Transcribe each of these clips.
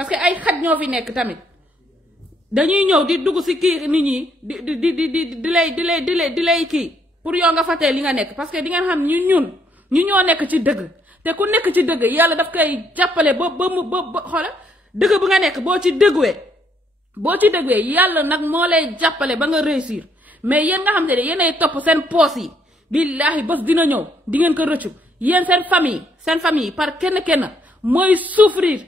parce que ay xaj ñoo fi nekk tamit dañuy ñëw di dugg ci kii nit ñi di lay kii pour yow nga fàttee li nga nekk parce que di ngeen xam ñu ñoo nekk ci dëgg te ku nekk ci dëgg yàlla daf koy jàppale ba xoola dëgg bu nga nekk boo ci dëgguwee yàlla nag moo lay jàppale ba nga réussir mais yéen nga xam te ne yéenay topp seen poos yi billaahi bés dina ñëw di ngeen ko rëccu yéen seen famille par kenn mooy souffrir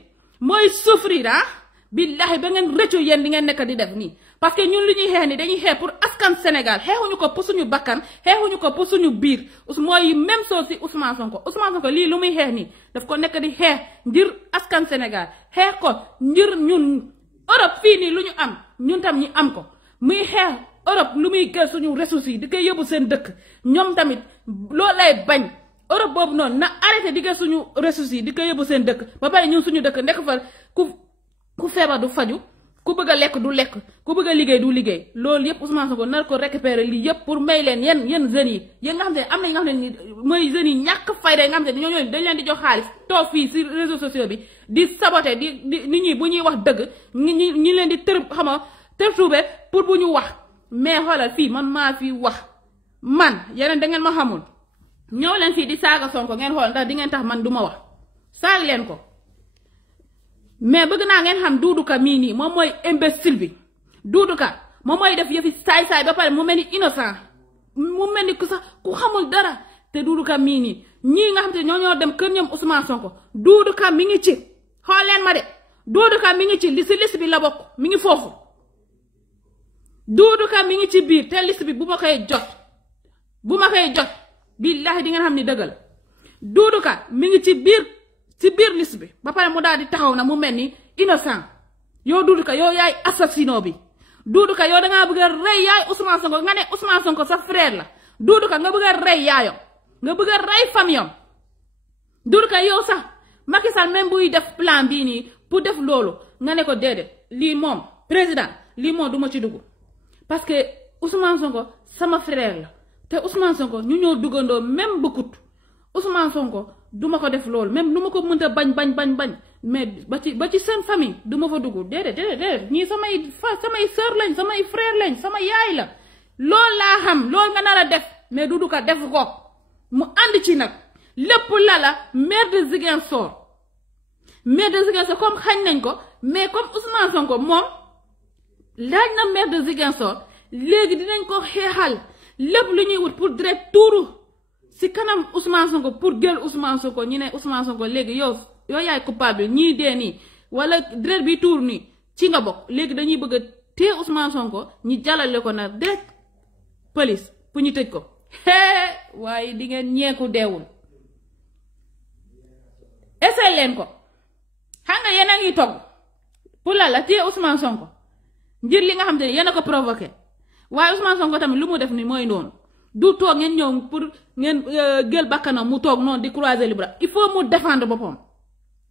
billaahi ba ngeen rëccu yéen di ngeen nekk di def nii parce que ñun lu ñuy xeex ni dañuy xeex pour askan Sénégal xeexuñu ko pour suñu bakkan xeexuñu ko pour suñu biir mooy même chose si Ousmane Sonko lii lu muy xeex nii daf ko nekk di xeex ngir askan Sénégal xeex ko ngir ñun Europe fii nii lu ñu am ñun tam ñi am ko muy xeex Europe lu muy gël suñu ressources yi di koy yóbbu seen dëkk ñoom tamit loolu lay bañ Europe boobu noonu na arrêté di gël suñu ressources yi di koy yóbbu seen dëkk ba pare ñun suñu dëkk nekk fa ku feebar du faju ku bëgg a lekk du lekk ku bëgg a liggéey du liggéey loolu yëpp Ousmane Sonko nar ko récupérer lii yëpp pour may leen yéen jeunes yi yéen nga xam te ne am na ñi nga xam ne mooy jeunes yi ñàkk fayda nga xam te ne ñooñu dañ leen di jox xaalis toog fii si réseaux sociaux bi di saboter di nit ñi bu ñuy wax dëgg ñi leen di tërtuube pour bu ñu wax mais xoolal fii man maa fi wax man yeneen da ngeen ma xamul ñëw leen fii di saaga Sonko ngeen xool ndax di ngeen tax man du ma wax saag leen ko mais bëgg naa ngeen xam Doudou Ka mii nii moom mooy imbécile bi Doudou Ka moom mooy def yëfi saay-saay ba pare mu mel ni innocent mu mel ni ku xamul dara te Doudou Ka mii nii ñii nga xam te ñoo dem kër ñoom Ousmane Sonko Doudou Ka mi ngi ci xool leen ma de Doudou Ka mi ngi ci liste bi la bokk mi ngi foofu Doudou Ka mi ngi ci biir te liste bi bu ma koy jot billaahi di ngeen xam ni dëgg la Doudou Ka mi ngi ci biir liste bi ba pare mu daal di taxaw na mu mel ni innocent yow Doudou Ka yow yaay assassino bi Doudou Ka yow dangaa bëgg a rey yaay Ousmane Sonko nga ne Ousmane Sonko sa frère la Doudou Ka nga bëgg a rey yaayam nga bëgg a rey famiyam Doudou Ka yow sax Macky Sall même buy def plan bii nii pour def loolu nga ne ko déedéet lii moom président lii moom du ma ci dugg parce que Ousmane Sonko sama frère la te Ousmane Sonko ñu ñoo duggandoo même bëkkut Ousmane Sonko duma ko def loolu même nu ma ko mënta bañ mais ba ci seen famille du ma fa dugg déedéet ñii samay sœur lañ samay frère lañ sama yaay la loolu laa xam loolu nga nar a def mais Doudou Ka def ko mu ànd ci nag lépp la maire de Ziguinchor comme xañ nañ ko mais comme Ousmane Sonko moom laaj na maire de Ziguinchor léegi dinañ ko xeexal lépp lu ñuy wut pour direct tuuru si kanam Ousmane Sonko pour jël Ousmane Sonko ñu ne Ousmane Sonko léegi yow yaay coupable ñii dee nii wala direct bi tuur nii ci nga bokk léegi dañuy bëgg a téye Ousmane Sonko ñi jàllale ko nag direct police pour ñu tëj ko waaye di ngeen ñeeku deewul essayé leen ko xam nga yéen a ngi togg pour la téye Ousmane Sonko ngir li nga xam te ne yéen a ko provoqué waaye Ousmane Sonko tamit lu mu def ni mooy noonu du toog ngeen ñëw pour ngeen gël bakkanam mu toog noonu di croiser les bras il faut mu défendre boppam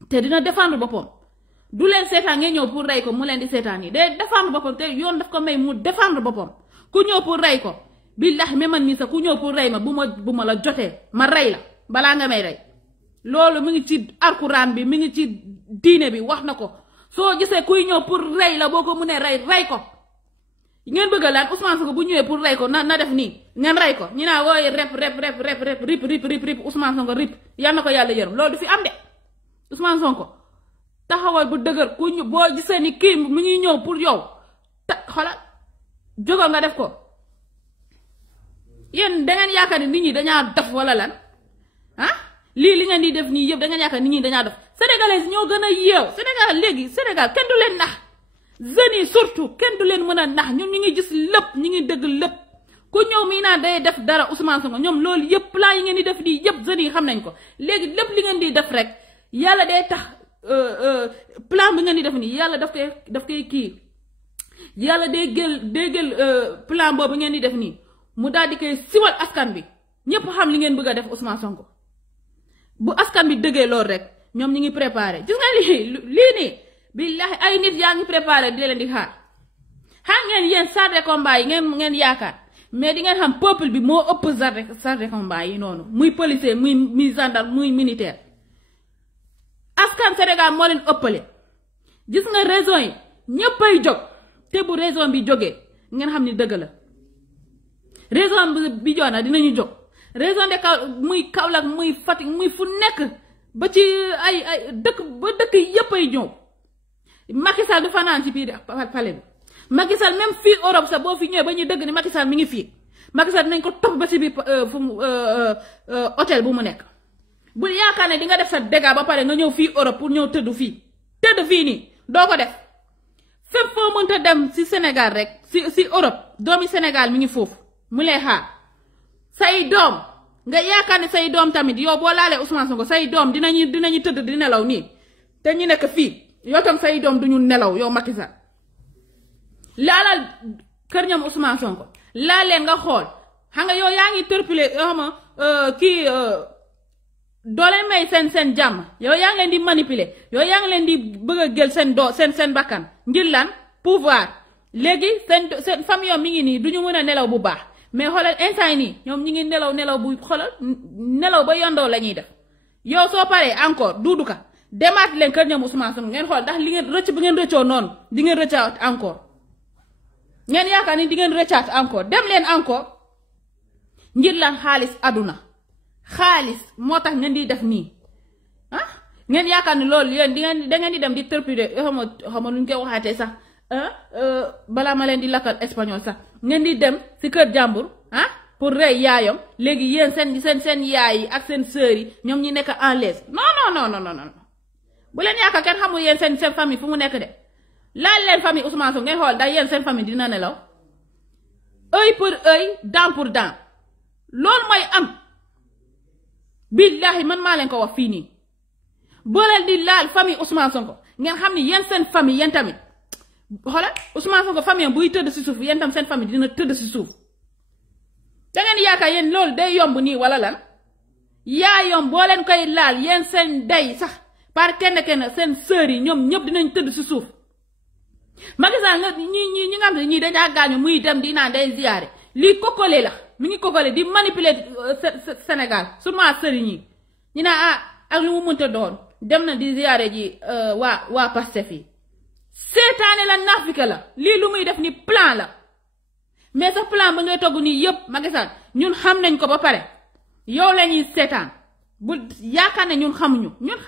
te dina défendre boppam du leen seetaan ngeen ñëw pour rey ko mu leen di seetaan yi day défendre boppam te yoon daf ko may mu défendre boppam ku ñëw pour rey ko billahi même man mii sax ku ñëw pour rey ma bu ma la jotee ma rey la balaa nga may rey loolu mi ngi ci alxuraan bi mi ngi ci diine bi wax na ko soo gisee kuy ñëw pour rey la boo ko mënee rey ko ngeen bëgg a laan Ousmane Sonko bu ñëwee pour rey ko na def nii ngeen rey ko ñu naa wooye rip Ousmane Sonko rip yal na ko yàlla yërëm loolu du fi am de Ousmane Sonko taxawal bu dëgër ku ñu boo gisee ni kii mu ngi ñëw pour yow xoolal jógal nga def ko yéen da ngeen yaakaar ni nit ñi dañaa def wala lan lii li ngeen di def nii yëpp da ngeen yaakaar nit ñi dañaa def sénégalais ñoo gën a yeew Sénégal kenn du leen nax jeunes yi surtout kenn du leen mën a nax ñoom ñu ngi gis lépp ñu ngi dëgg lépp ku ñëw mii naa day def dara Ousmane Sonko ñoom loolu yëpp plan yi ngeen di def nii yëpp jeunes yi xam nañ ko léegi lépp li ngeen di def rek yàlla day tax plan bi ngeen di def nii yàlla daf koy kii yàlla day jël plan boobu ngeen di def nii mu daal di koy siwal askan bi ñëpp xam li ngeen bëgg a def Ousmane Sonko bu askan bi dëggee loolu rek ñoom ñu ngi préparé gis nga lii nii billahi ay nit yaa ngi préparé di leen di xaar xam ngeen yéen chars de combat yi ngeen yaakaar mais di ngeen xam peuple bi moo ëpp chars de combat yi noonu muy policier muy gendarme muy militaire askan Sénégal moo leen ëppale gis nga raison yi ñëppay jóg te bu raison bi jógee ngeen xam ni dëgg la raison bi joona dinañu jóg raison de muy Kaolack muy Fatick muy fu nekk ba ci ay dëkk ba dëkk yëppay ñëw Macky Sall du fanaan ci biir palais bi Macky Sall même fii Europe sax boo fi ñëwee ba ñuy dëgg ni Macky Sall mi ngi fii Macky Sall dinañ ko topp ba ci biir hôtel bu mu nekk bu yaakaar ne di nga def sa dégâts ba pare nga ñëw fii Europe pour ñëw tëdd fii nii doo ko def fépp foo mënta dem ci Sénégal rek ci Europe doomi Sénégal mi ngi foofu mu lay xaar say doom nga yaakaar ne say doom tamit yow boo laalee Ousmane Sonko say doom dinañu tëdd di nelaw nii te ñu nekk fii yow tam say doom duñu nelaw yow Macky Sall laalal kër ñoom Ousmane Sonko laaleen nga xool xam nga yow yaa ngi interpellé kii doo leen may seen jàmm yow yaa ngi leen di manipuler yow yaa ngi leen di bëgg a jël seen bakkan ngir lan pouvoir léegi seen famille mi ngi nii du ñu mën a nelaw bu baax mais xoolal instant yi nii ñoom ñi ngi nelaw bu xoolal nelaw ba yondoo la ñuy def yow soo paree encore Doudou Ka demaat leen kër ñoom Ousmane Sonko ngeen xool ndax li ngeen rëcc bi ngeen rëccoo noonu di ngeen rëccaat encore ngeen yaakaar ni di ngeen rëccaat encore dem leen encore ngir lan xaalis àdduna xaalis moo tax ngeen di def nii ah ngeen yaakaar ni loolu yéen da ngeen di dem di torpiller xam nga nu ñu koy waxaatee sax balaa ma leen di lakkal espagnol sax ngeen di dem ci kër jàmbur ah pour rey yaayam léegi yéen seen yaay yi ak seen sœur yi ñoom ñi nekk en l'aise non bu leen yaakaar kenn xamul yéen seen famille fu mu nekk de laal leen famille Ousmane Sonko ngeen xool ndax yéen seen famille dina nelaw œil pour œil dent pour dent loolu mooy am billahi man maa leen ko wax fii nii boo leen di laal famille Ousmane Sonko ngeen xam ni yéen seen famille yéen tamit xoolal Ousmane Sonko famille buy tëdd ci suuf yéen tam seen famille dina tëdd ci suuf da ngeen yaakaar yéen loolu day yomb nii wala lan yaa yomb boo leen koy laal yéen seen day sax par kenn seen sœur yi ñoom ñëpp dinañ tëdd ci suuf Macky Sall nga ñi nga xam ne ñii dañaa gaañu muy dem di naan day ziyaare lii kokole la mi ngi kokole di manipuler Sénégal sûrement sëriñ yi ñu ne ak lu mu mënta doon dem na di ziyaare ji waa Pastef yi seetaane la nafika la lii lu muy def ni plan la mais sa plan ba ngay togg nii yëpp Macky Sall ñun xam nañ ko ba pare yow la ñuy seetaan bu yaakaar ne ñun xamuñu ñun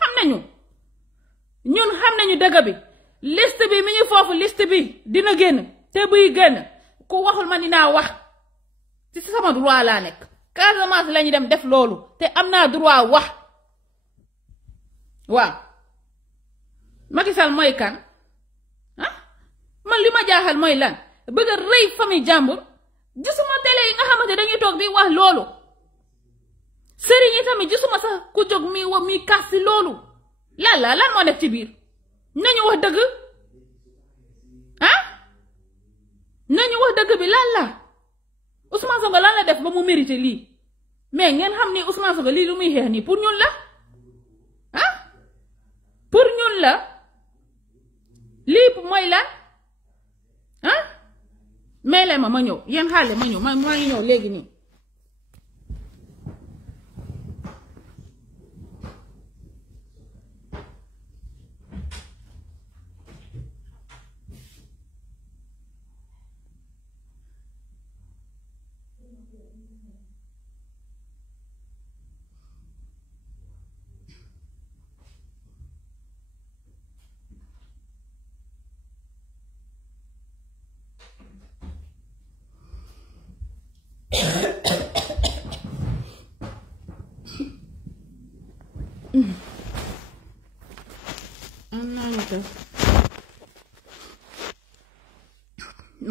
xam nañu dëgg bi liste bi mi ngi foofu liste bi dina génn te buy génn ku waxul ma dinaa wax ci sama droit laa nekk Casamance la ñu dem def loolu te am naa droit wax waaw Macky Sall mooy kan man li ma jaaxal mooy lan bëgg a rëy famille jàmbur gisuma télé yi nga xamante dañuy toog di wax loolu sëriñ yi tamit gisuma sax ku jóg mi kas si loolu lan moo nekk ci biir nañu wax dëgg nañu wax dëgg bi lan Ousmane Sonko lan la def ba mu mérité lii mais ngeen xam ni Ousmane Sonko lii lu muy xeex nii pour ñun la pour ñun la lii mooy lan may leen ma ñëw yéen xaale ma ñëw maa ngi ñëw léegi nii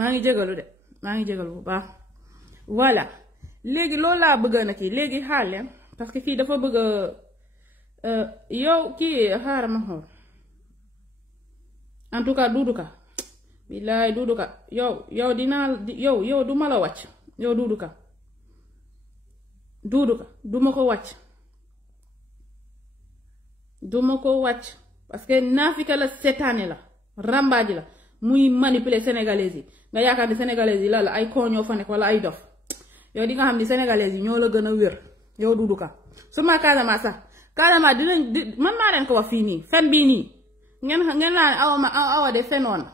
maa ngi jégalu bu baax voilà léegi loolu laa bëgg na kii léegi xaale parce que kii dafa bëgg yow kii xaaral ma xool en tout cas Doudou Ka billaay Doudou Ka yow dinaa yow du ma la wàcc yow Doudou Ka du ma ko wàcc parce que naafika la seetaane la rambaaji la muy manipuler sénégalais yi nga yaakaar ni sénégalais yi la ay koo ñoo fa nekk wala ay dof yow di nga xam ni sénégalais yi ñoo la gën a wér yow Doudou Ka suma Casamance sax Casamance man maa leen ko wax fii nii fen bii nii ngeen naan awa de fenoon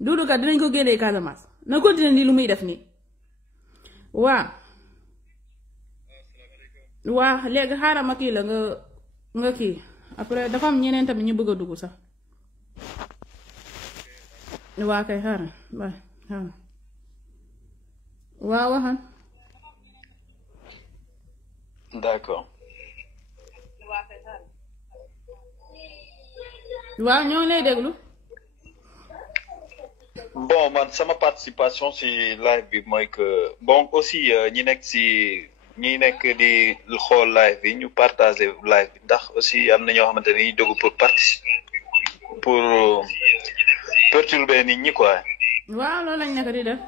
Doudou Ka dinañ ko génnee Casamance na continuer nii lu muy def nii waa léegi xaaral ma kii la nga kii après dafa am ñeneen tamit ñu bëgg a dugg sax waa kay xaaral waa waxan d'accord waaw ñoo ngi lay déglu bon man sama participation si live bi mooy que bon aussi ñi nekk di xool live bi ñu partager live bi ndax aussi am na ñoo xamante ne dañuy dugg pour perturber nit ñi quoi. waaw loolu lañ nekk di def.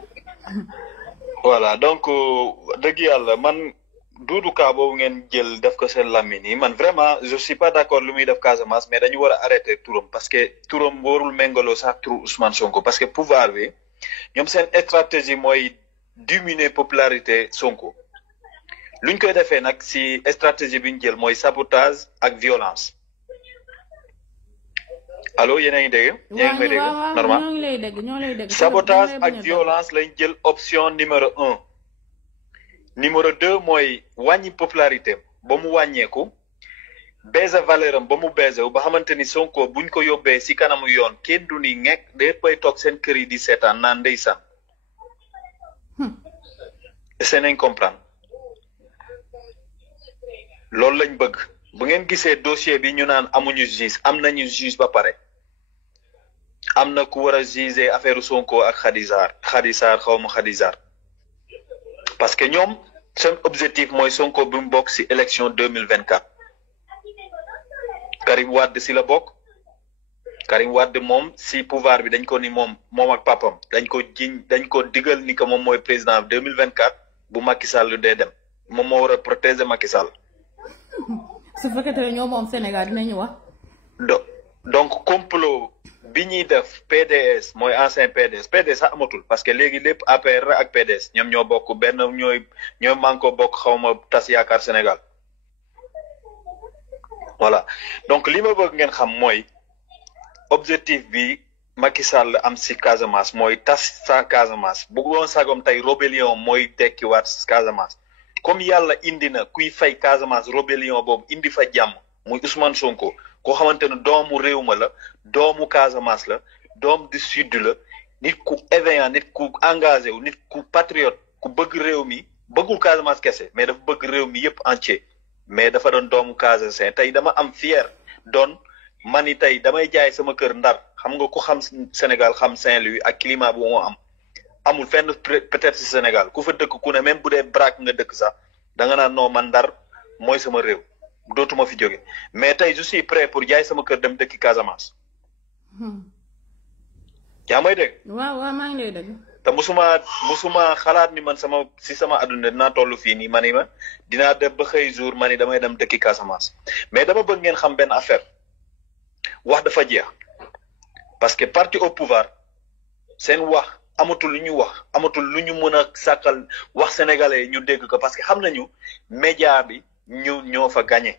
voilà donc dëgg yàlla man Doudou Ka boobu ngeen jël def ko seen lamine yi man vraiment je suis pas d'accord lu muy def Casamance mais dañu war a arrêter turam parce que turam warul méngaloo sax turu Ousmane Sonko parce que pouvoir bi ñoom seen stratégie mooy diminuer popularité Sonko luñ koy defee nag si stratégie bi ñu jël mooy sabotage ak violence allo yéen a ngi dégg. yéen a ngi may dégg normal ñoo lay dégg sabotage ak violence lañ jël option numéro 1. numéro 2 mooy wàññi popularité ba mu wàññeeku baisse valeur am ba mu baisse wu ba xamante ni Sonko buñ ko yóbbee si kanamu yoon kenn du ni ngekk day toog seen kër yi di seetaan naan ndeysaan. est-ce nañ comprendre loolu lañ bëgg bu ngeen gisee dossier bi ñu naan amuñu juge am nañu juge ba pare am na ku war a juger affaire Sonko ak Khady Sarr xaw ma Khady Sarr parce que ñoom seen objectif mooy Sonko bi mu bokk ci élection 2024 Karim Wade ci la bokk Karim Wade moom ci pouvoir bi dañ ko ni moom ak papam dañ ko digal ni que moom mooy président 2024 bu Macky Sall dee dem moom moo war a protéger Macky Sall. su fekkee ñoo moom Sénégal dinañu wax. donc complot bi ñuy def PDS mooy ancien PDS sax amatul parce que léegi lépp APR ak PDS ñoom ñoo bokk benn ñooy man ko bokk xawma tas yaakaar Sénégal voilà donc li ma bëgg ngeen xam mooy objectif bi Macky Sall am si Casamance mooy tas sa Casamance bu doon sagom tey rébellion mooy tekkiwaat Casamance comme yàlla indi na kuy fay Casamance rébellion boobu indi fa jàmm muy Ousmane Sonko koo xamante ne doomu réew ma la doomu Casamance la doom du sud la nit ku éveillant nit ku engagé wu nit ku patriote ku bëgg réew mi bëggul Casamance kese mais dafa bëgg réew mi yëpp entier mais dafa doon doomu Casamance tey dama am fier doon mani tey damay jaay sama kër Ndar xam nga ku xam Sénégal xam Saint-Louis ak climat bu moo amul fenn peut-être si Sénégal ku fa dëkk ku ne même bu dee braak nga dëkk sax da nga naan non man Ndar mooy sama réew dootuma fi jóge mais tey je suis prêt pour jaay sama kër dem dëkki Casamance. yaa may dégg. waaw maa ngi lay dégg. te musuma xalaat ni man sama àdduna dinaa toll fii nii ma dinaa dem ba xëy jour ma ni damay dem dëkki Casamance mais dama bëgg ngeen xam benn affaire wax dafa jeex parce que parti au pouvoir seen wax amatul lu ñu wax amatul lu ñu mën a sàkkal wax sénégalais ñu dégg ko parce que xam nañu média bi ñoo fa gagné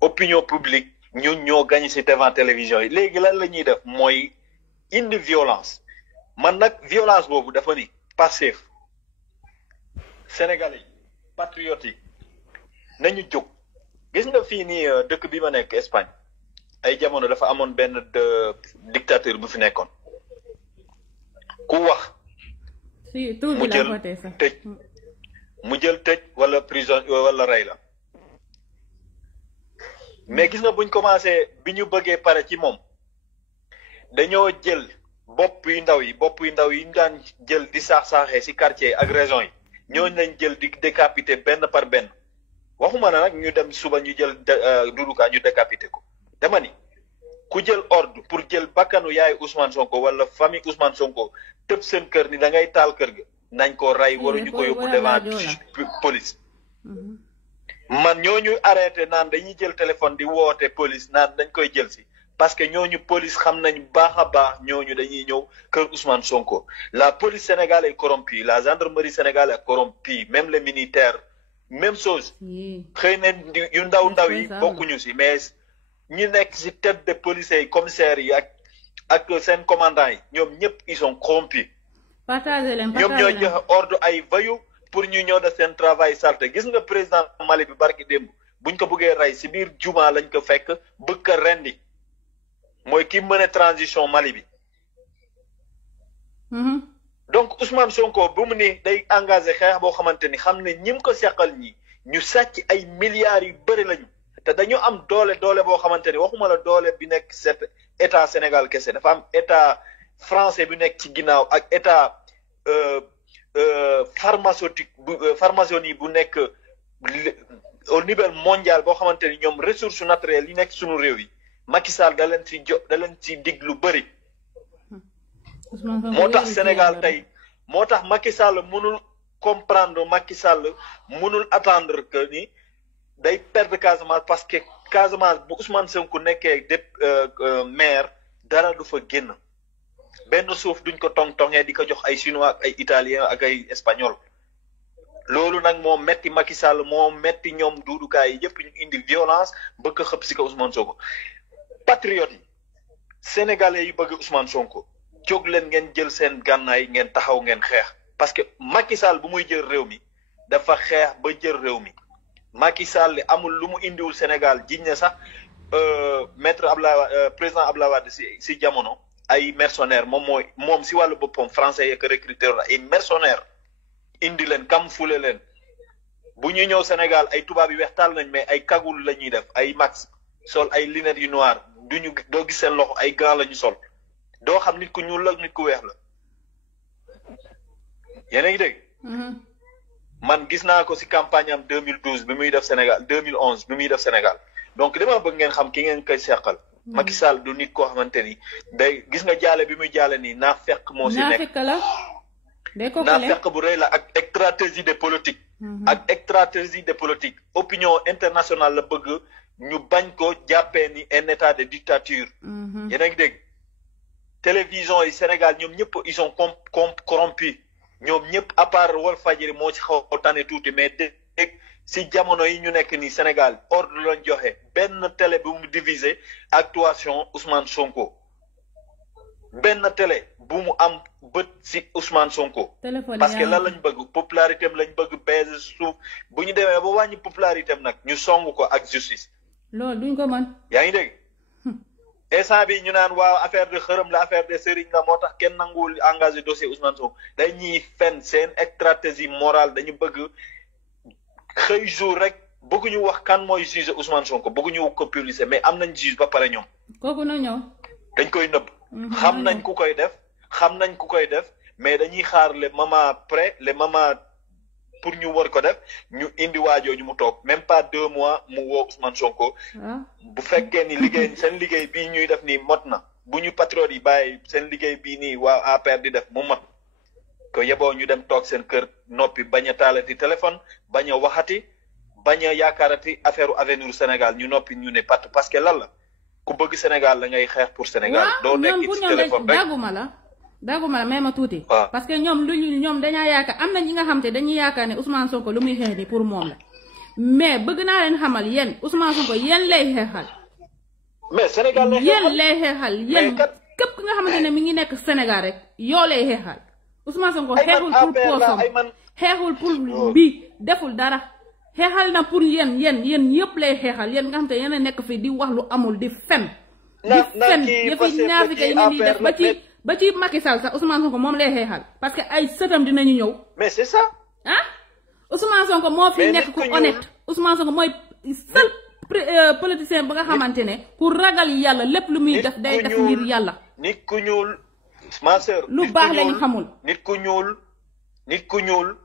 opinion publique ñoo gagné ci devant télévision yi léegi lan la ñuy def mooy indi violence man nag violence boobu dafa ni Pastef sénégalais yi patriotes yi nañu jóg gis nga fii nii dëkk bi ma nekk Espagne ay jamono dafa amoon benn dictateur bu fi nekkoon ku wax mu jël tëj wala prison wala rey la mais gis nga buñ commencé bi ñu bëggee pare ci moom dañoo jël bopp yu ndaw yi ñu daan jël di saax-saaxee ci quartier ak région yi ñooñu lañ jël di décapité benn par benn waxuma na nag ñu dem suba ñu jël Doudou Ka ñu décapité ko dama ni ku jël ordre pour jël bakkanu yaay Ousmane Sonko wala famille Ousmane Sonko tëb seen kër ni da ngay taal kër ga nañ ko rey waruñu ko yóbbu devant police man ñooñu arrêté naan dañuy jël téléphone di woote police naan dañ koy jël si parce que ñooñu police xam nañ baax a baax ñooñu dañuy ñëw kër Ousmane Sonko la police sénégalaise est corrompue la gendarmerie sénégalaise est corrompue même les militaires même chose xëy na yu ndaw yi bokkuñu si mais ñi nekk ci tête de policiers yi commissaires yi ak seen commandants yi ñoom ñëpp ils sont corrompus. ñoom ñooy joxe ordre ay voyous pour ñu ñëw def seen travail salté gis nga président Mali bi barki démb buñ ko bëggee rey ci biir juma lañ ko fekk bëgg ko rendi mooy ki mën a transition Mali bi. donc Ousmane Sonko bu mu ni day engagé xeex boo xamante ni xam ne ñim ko seqal ñi ñu sàcc ay milliards yu bëri lañu te dañu am doole boo xamante ni waxuma la doole bi nekk cet état Sénégal kese dafa am état français bi nekk ci ginnaaw ak état pharmaceutique bu nekk au niveau mondial boo xamante ni ñoom ressources naturelles yi nekk suñu réew yi Macky Sall da leen ci dig lu bëri. moo tax Sénégal tey moo tax Macky Sall mënul comprendre Macky Sall mënul attendre que ni day perdre Casamance parce que Casamance bu Ousmane Sonko nekkee maire dara du fa génn benn suuf duñ ko tongee di ko jox ay chinois ak ay italien ak ay espagnol loolu nag moo metti Macky Sall moo metti ñoom duudukaay yi yëpp ñu indi violence bëgg xëpp si ko Ousmane Sonko patriotes yi sénégalais yi bëgg Ousmane Sonko jóg leen ngeen jël seen gànnaay ngeen taxaw ngeen xeex parce que Macky Sall bu muy jël réew mi dafa xeex ba jël réew mi Macky Sall amul lu mu indiwul Sénégal jiñ ne sax maître Abdoulaye président Abdoulaye Wade si jamono ay mercenaires moom si wàllu boppam français yeeg recruteur ay mercenaires indi leen camoufler leen bu ñuy ñëw Sénégal ay tubaab yu weex taal nañ mais ay kagul la ñuy def ay max sol ay lunettes yu noir doo gis seen loxo ay gants la ñu sol doo xam nit ku ñuul la nit ku weex la yéen a ngi dégg. man gis naa ko si campagne am 2012 bi muy def Sénégal 2011 bi muy def Sénégal donc dama bëgg ngeen xam ki ngeen koy seqal. Macky Sall du nit koo xamante ni day gis nga jaale bi muy jaale nii naa fekk moo si nekk naa fekk bu rëy la ak stratégie de politique. ak stratégie de politique opinion internationale la bëgg ñu bañ ko jàppee ni un état de dictature. yéen a ngi dégg télévision yi Sénégal ñoom ñëpp ils sont corrompus ñoom ñëpp à part Walfadjri moo ci xaw a tane tuuti mais dégg si jamono yi ñu nekk nii Sénégal ordre lañ joxe benn télé bu mu diviser actuation Ousmane Sonko benn télé bu mu am bët si Ousmane Sonko. parce que lan lañ bëgg popularité am lañ bëgg base suuf bu ñu demee ba wàññi popularité am nag ñu song ko ak justice. loolu duñ ko mën. yaa ngi dégg instant bi ñu naan waaw affaire de xërëm la affaire de sëriñ la moo tax kenn nanguwul engagé dossier Ousmane Sonko dañuy fen seen stratégie morale dañu bëgg. xëy jour rek bëgguñu wax kan mooy juge Ousmane Sonko bëgguñu ko publier mais am nañ juge ba pare ñoom. kooku na ñëw. dañ koy nëbb. xam nañ ku koy def mais dañuy xaar les moments près les moments pour ñu war ko def ñu indi waajoo ñu mu toog même pas 2 mois mu woo Ousmane Sonko. bu fekkee ni seen liggéey bii ñuy def nii mot na bu ñu patriote yi bàyyi seen liggéey bii nii waa APR di def mu mot. ko yeboo ñu dem toog seen kër noppi bañ a taalati téléphone bañ a waxati bañ a yaakaarati affaire avenir Sénégal ñu noppi ñu ne pat parce que lan la ku bëgg Sénégal la ngay xeex pour Sénégal. doo nekk ci téléphone rek dagguma la may ma tuuti. parce que ñoom dañaa yaakaar am na ñi nga xam te dañuy yaakaar ne Ousmane Sonko lu muy xeex ni pour moom la mais bëgg naa leen xamal yéen Ousmane Sonko yéen lay xeexal. mais Sénégal lay xeexal yéen képp ki nga xamante ne mi ngi nekk Sénégal rek yoo lay xeexal. Ousmane Sonko xeexul pour poosam xeexul pour bi deful dara xeexal na pour yéen yëpp lay xeexal yéen nga xam te yéen a nekk fii di wax lu amul di fen yëfi naafika yi ngeen di def ba ci Macky Sall sax Ousmane Sonko moom lay xeexal parce que ay sëtam dinañu ñëw. mais c'est ça. Ousmane Sonko moo fi nekk ku honnête Ousmane Sonko mooy seul politicien ba nga xamante ne pour ragal yàlla lépp lu muy def day def ngir yàlla. nit ku ñuul. ma sœur lu baax lañu xamul. nit ku ñuul.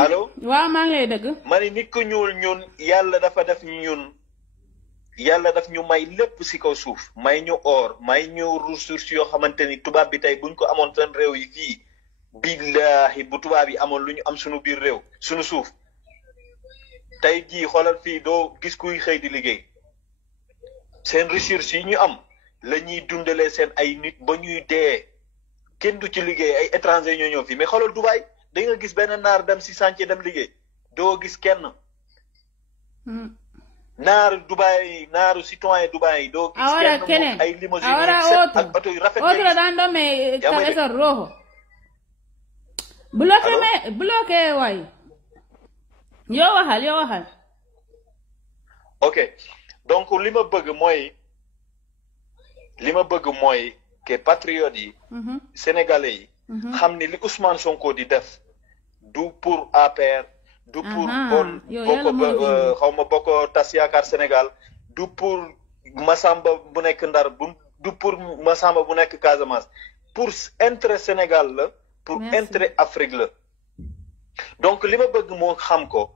allo. waaw maa ngi lay dëgg. ma ni nit ku ñuul ñun yàlla dafa def yàlla daf ñu may lépp si kaw suuf may ñu or may ñu ressources yoo xamante ni tubaab bi tey buñ ko amoon seen réew yi fii billaahi bu tubaab yi amoon lu ñu am suñu biir réew suñu suuf tey jii xoolal fii doo gis kuy xëy di liggéey seen ressources yi ñu am. la ñuy dundalee seen ay nit ba ñuy dee kenn du ci liggéey ay étranger ñoo ñëw fii mais xoolal Dubaï da nga gis benn naar dem si chantier dem liggéey doo gis kenn. naaru Dubai naaru citoyen Dubai doo gis ahora kenn kenen mu ay limousine ahora set ak otro oto yu rafet otro dándome cabeza rojo bloqué way yo waxal ok donc li ma bëgg mooy que patriotes yi sénégalais yi xam ni li Ousmane Sonko di def du pour APR du pour xawma bokk tas yaakaar Sénégal du pour Massamba bu nekk Ndar du pour Massamba bu nekk Casamance pour intérêt Sénégal la pour intérêt Afrique la donc li ma bëgg moo xam ko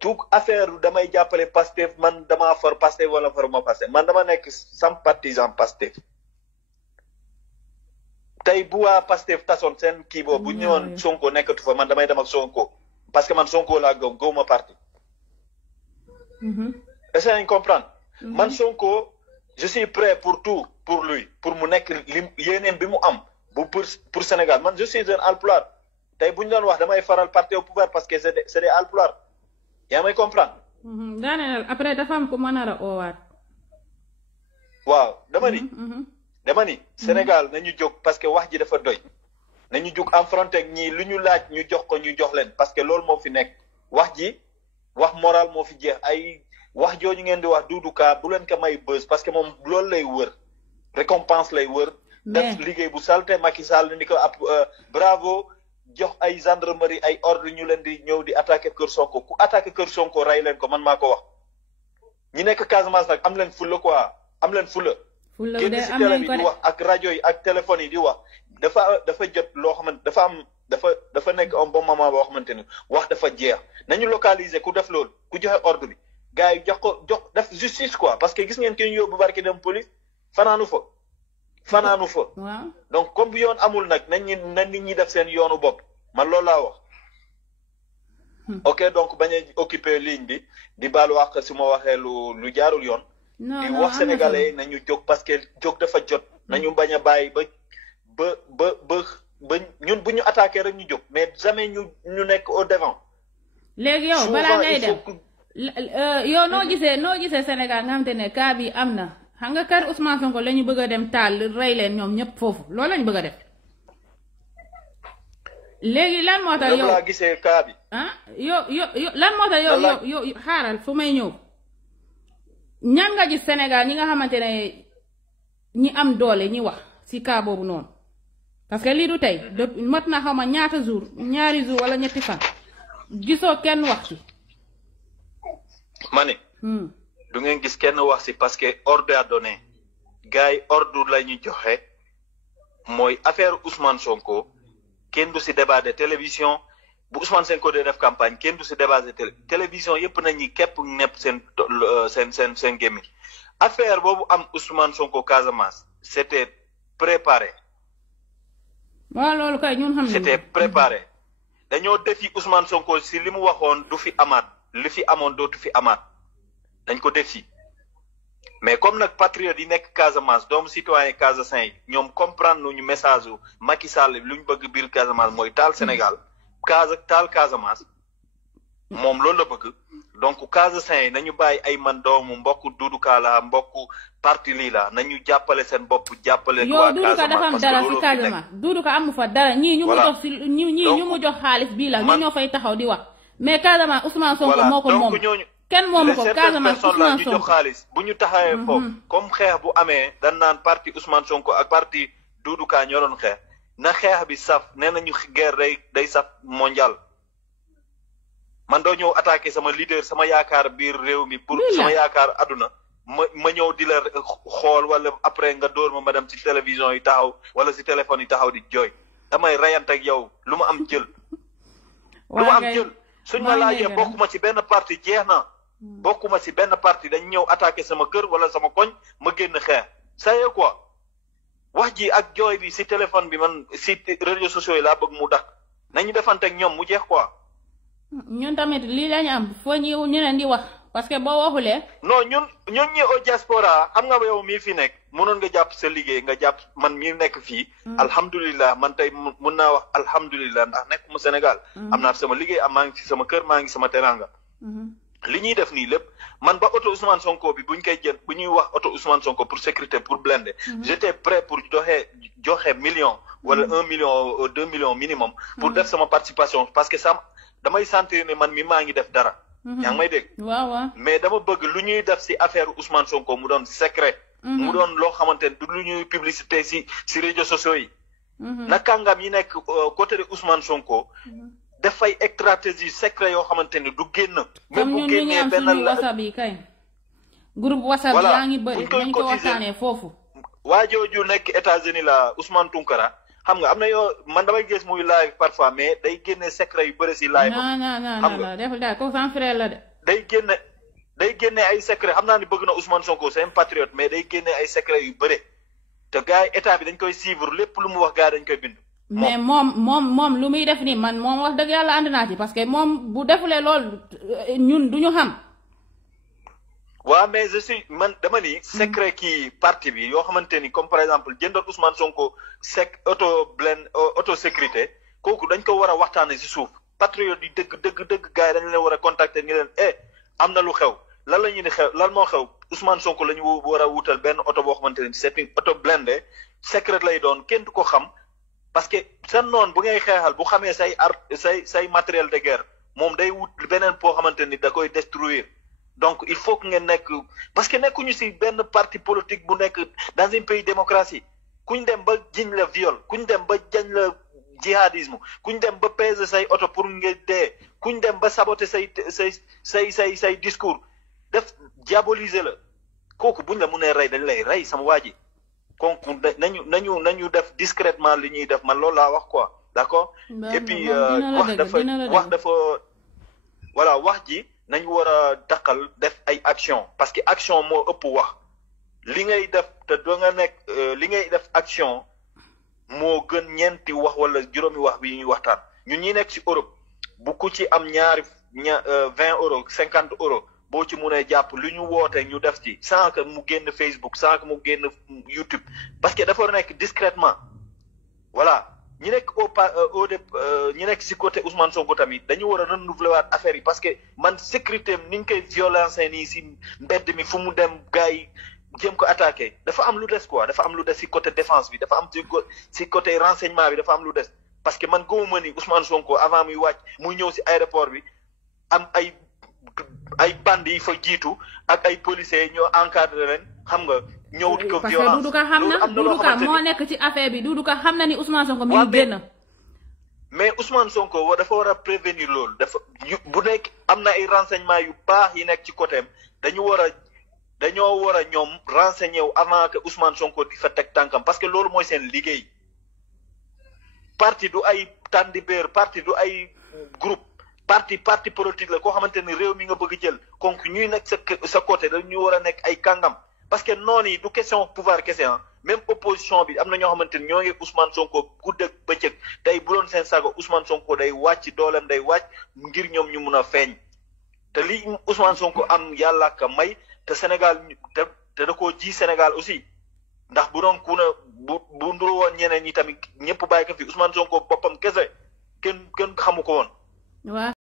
du affaire damay jàppale Pastef man dama far Pastef wala faruma Pastef man dama nekk sam partisan Pastef tey bu waa Pastef tasoon seen kii boobu bu ñëwoon Sonko nekkatu fa man damay dem ak Sonko parce que man Sonko laa gëwuma parti est-ce que comprendre man Sonko je suis prêt pour tout pour lui pour mu nekk li yéeneen bi mu am bu pour Sénégal man je suis un Alpulaar tey bu ñu doon wax damay faral parti au pouvoir parce que c'est des Alpulaar yaa may comprendre daaneel après dafa am ko mën a oowaat waaw dama ni Sénégal nañu jóg parce que wax ji dafa doy nañu jóg affronté ak ñii lu ñu laaj ñu jox ko ñu jox leen parce que loolu moo fi nekk wax moral moo fi jeex ay wax jooju ngeen di wax Doudou Ka bu leen ko may buzz parce que moom loolu lay wër récompense lay wër def liggéey bu salte Macky Sall ni ko bravo jox ay gendarmerie ay ordre ñu leen di ñëw di attaquer kër Sonko ku attaquer kër Sonko rey leen ko man maa ko wax ñi nekk Casamance nag am leen fulla quoi am leen fulla génn si télé bi di wax ak rajo yi ak téléphone yi di wax dafa jot loo xamante dafa nekk un bon moment boo xamante ni wax dafa jeex nañu localiser ku def loolu ku joxe ordre bi gars yi jox def justice quoi parce que gis ngeen ki ñu yóbbu barki dem police fanaanu fa donc comme bu yoon amul nag na nit ñi def seen yoonu bopp man loolu laa wax ok donc bañ a occuper ligne bi di baalu wax si ma waxee lu jaarul yoon di wax sénégalais nañu jóg parce que jóg dafa jot nañu bañ a bàyyi ba ñun bu ñu attaqué rek ñu jóg mais jamais ñu nekk au devant léegi yow balaa ngay dem yow noo gisee Sénégal nga xamante ne cas bi am na xam nga kër Ousmane Sonko la ñu bëgg a dem taal rey leen ñoom ñëpp foofu loolu lañu bëgg a def léegi lan moo tax yow laa gisee cas bi yow lan moo tax yow xaaral fu may ñëw ñan nga gis Sénégal ñi nga xamante ne ñi am doole ñi wax ci cas boobu noonu parce que lii du tey mat na xaw ma ñaata jour ñaari jour wala ñetti fan gisoo kenn wax ci ma ne du ngeen gis kenn wax ci parce que ordre à donner gars yi ordre la ñu joxe mooy affaire Ousmane Sonko kenn du ci débat de télévision bu Ousmane Sonko de def campagne kenn du ci débat de télévision yépp nañu képp nepp seen gémmiñ affaire boobu am Ousmane Sonko Casamance c'était préparé. waaw loolu kay ñun xam nañu c'était préparé dañoo defi Ousmane Sonko ci li mu waxoon du fi amaat li fi amoon dootu fi amaat dañ ko defi mais comme nag patriote yi nekk Casamance doomu citoyen Casamance yi ñoom comprendre nañu message u Macky Sall lu ñu bëgg biir Casamance mooy taal Sénégal taal Casamance moom loolu la bëgg donc Casamance yi nañu bàyyi ay man doomu mbokku Doudou Ka la mbokku parti lii la nañu jàppale seen bopp jàppale. yow Doudou Ka dafa am dara ci Casamance Doudou Ka amu fa dara ñii ñu mu jox ci ñu mu jox xaalis bii la ñu ñoo fay taxaw di wax mais Casamance Ousmane Sonko moo ko moom kenn moomu ko Casamance Ousmane Sonko ñu jox xaalis bu ñu taxawee foofu comme xeex bu amee dañ naan parti Ousmane Sonko ak parti Doudou Ka ñoo doon xeex na xeex bi saf nee nañu guerre day saf mondial man doo ñëw attaqué sama leader sama yaakaar biir réew mi pour sama yaakaar àdduna ma ñëw di la xool wala après nga dóor ma dem ci télévision yi taxaw wala ci téléphone yi taxaw di jooy damay rayante ak yow lu ma am jël lu ma am jël suñ ma laajee bokkuma ci benn parti jeex na bokkuma ci benn parti dañ ñëw attaqué sama kër wala sama koñ ma génn xeex ça y est quoi wax ji ak jooy bi ci téléphone bi man ci réseaux sociaux yi laa bëgg mu dakk nañu defante ak ñoom mu jeex quoi ñun tamit lii lañu am foo ñu leen di wax parce que boo waxulee non ñun ñi au diaspora xam nga yow mii fi nekk mënoon nga jàpp sa liggéey nga jàpp man mii nekk fii alhamdulilah man tey mun naa wax alhamdulilah ndax nekkuma Sénégal am naa sama liggéey maa ngi ci sama kër maa ngi sama teranga li ñuy def nii lépp man ba auto Ousmane Sonko bi buñ koy jël bu ñuy wax auto Ousmane Sonko pour sécurité pour blender. J'étais prêt pour joxe million wala 1 million 2 millions minimum. pour def sama participation parce que ça damay sentir ne man mi maa ngi def dara. yaa ngi may dégg. waaw mais dama bëgg lu ñuy def si affaire Ousmane Sonko mu doon secret. mu doon loo xamante ne du lu ñuy publicité si réseaux sociaux yi. na kàngam yi nekk côté de Ousmane Sonko. dafay stratégie secret yoo xamante ni du génn. même bu génnee benn la WhatsApp yi kay. groupe WhatsApp yaa ngi bëri nañ ko waxtaanee foofu. waa jooju nekk États-Unis la Ousmane Tounkara xam nga am na yoo man damay gis muy live parfois mais day génne secret yu bëri si live. non defal daal ko sans frère la de. day génne ay secret xam naa ni bëgg na Ousmane Sonko c'est un patriote mais day génne ay secret yu bëri te gars yi état bi dañ koy suivre lépp lu mu wax gars dañ koy bind. mais moom lu muy def nii man moom wax dëgg yàlla ànd naa ci parce que moom bu defulee lool ñun duñu xam. waaw mais je suis man dama ni secret kii parti bi yoo xamante ni comme par exemple jëndal Ousmane Sonko auto sécurité kooku dañ ko war a waxtaanee si suuf patriote yi dëgg gars yi dañ leen war a contacter ni leen am na lu xew lan la ñuy di xew lan moo xew Ousmane Sonko la ñu war a wutal benn oto boo xamante ni c'est une auto blindé secret lay doon kenn du ko xam. parce que seen noonu bu ngay xeexal bu xamee say matériel de guerre moom day wut beneen boo xamante ni da koy détruire donc il faut que ngeen nekk parce que nekkuñu si benn parti politique bu nekk dans un pays démocratie kuñ dem ba jiñ la viol kuñ dem ba jañ la jihadisme kuñ dem ba peser say oto pour nga dee kuñ dem ba saboter say discours def diaboliser la kooku buñ la mënee rey dañ lay rey sama waa ji donc nañu def discrètement li ñuy def man loolu laa wax quoi d'accord et puis wax ji nañu war a daqal def ay action parce que action moo ëpp wax li ngay def te doo nga nekk li ngay def action moo gën ñeenti wax wala juróomi wax bi ñuy waxtaan ñun ñi nekk ci Europe bu ku ci am 20 euros 50 euros boo ci munee jàpp lu ñu woote ñu def ci sans que mu génn Facebook sans que mu génn YouTube parce que dafa nekk discrètement voilà ñi nekk ñi nekk ci côté Ousmane Sonko tamit dañu war a renouveler waat affaire yi parce que man sécurité am ni ñu koy violencer nii ci mbedd mi fu mu dem gars yi jéem ko attaqué dafa am lu des quoi dafa am lu des ci côté défense bi dafa am ci côté renseignement bi dafa am lu des parce que man gëmuma ni Ousmane Sonko avant muy wàcc muy ñëw ci aéroport bi am ay band yi fa jiitu ak ay policiers ñoo encadré leen xam nga ñëw di ko violence parce que Doudou Ka moo nekk ci affaire bi Doudou Ka xam na ni Ousmane Sonko mi ngi génn mais Ousmane Sonko dafa war a prévenir loolu dafa bu nekk am na ay renseignements yu baax yi nekk ci côté am dañoo war a ñoom renseigner wu avant que Ousmane Sonko di fa teg tànkam parce que loolu mooy seen liggéey parti du ay tàndibéer parti du ay groupe parti politique la koo xamante ni réew mi nga bëgg jël donc ñuy nekk sa côté dañu war a nekk ay kàngam parce que noonu yi du question pouvoir kese même opposition bi am na ñoo xamante ni ñoo ngi Ousmane Sonko guddeeg bëccëg tey bu doon seen sago Ousmane Sonko day wàcc dooleem day wàcc ngir ñoom ñu mun a feeñ te li Ousmane Sonko am yàlla ka may te Sénégal te da koo ji Sénégal aussi ndax bu doon ku ne bu nduru woon ñeneen ñi tamit ñëpp bàyyi ko fi Ousmane Sonko boppam kese kenn xamu ko woon.